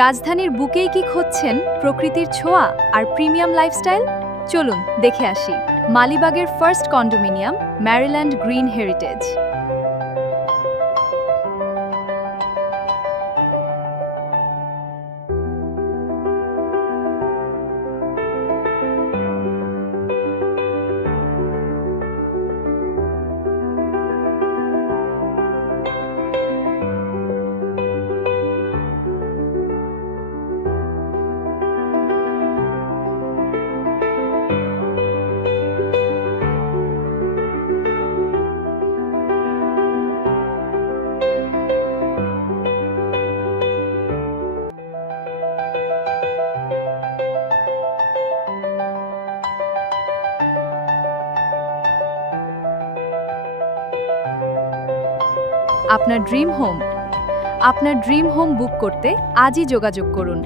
রাজধানীর বুকেই কি খুঁজছেন প্রকৃতির ছোঁয়া আর প্রিমিয়াম লাইফস্টাইল? চলুন দেখে আসি মালিবাগের first condominium Maryland green heritage. আপনার ড্রিম হোম বুক করতে আজই যোগাযোগ করুন।